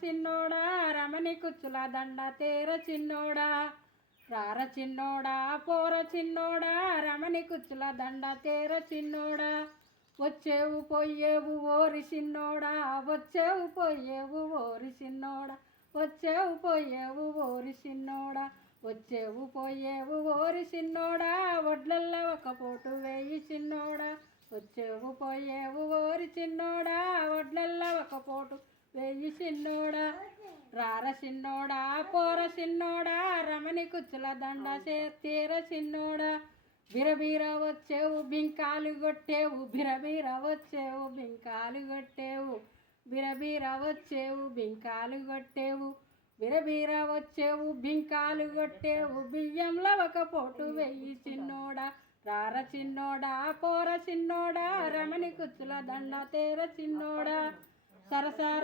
చిన్నోడా రమణి కుచ్చుల దండ తేర చిన్నోడా రార చిన్నోడా పోర చిన్నోడా రమణి కుచ్చుల దండ తేర చిన్నోడా వచ్చేవు పోయేవు ఓరి చిన్నోడా వచ్చేవు పోయేవు ఓరి చిన్నోడా వచ్చేవు పోయేవు ఓరి చిన్నోడా వచ్చేవు పోయేవు ఓరి చిన్నోడా వడ్లల్లో ఒక పోటు వేయి చిన్నోడా వచ్చేవు పోయేవు ఓరి చిన్నోడా వడ్లల్లో ఒక పోటు వెయ్యి చిన్నోడా రార చిన్నోడా పోర చిన్నోడా రమణి కుచ్చుల దండ చే తీర చిన్నోడా. బిరబీర వచ్చేవు బింకాలు కొట్టేవు బిరబీర వచ్చేవు బింకాలు కొట్టేవు. బిరబీర వచ్చేవు బింకాలు కొట్టేవు. బిరబీర వచ్చేవు బింకాలు కొట్టేవు. బియ్యంలో ఒక పోటు వెయ్యి చిన్నోడా రార చిన్నోడా పోర చిన్నోడా రమణి కుచ్చుల దండ తేర చిన్నోడా. సరసార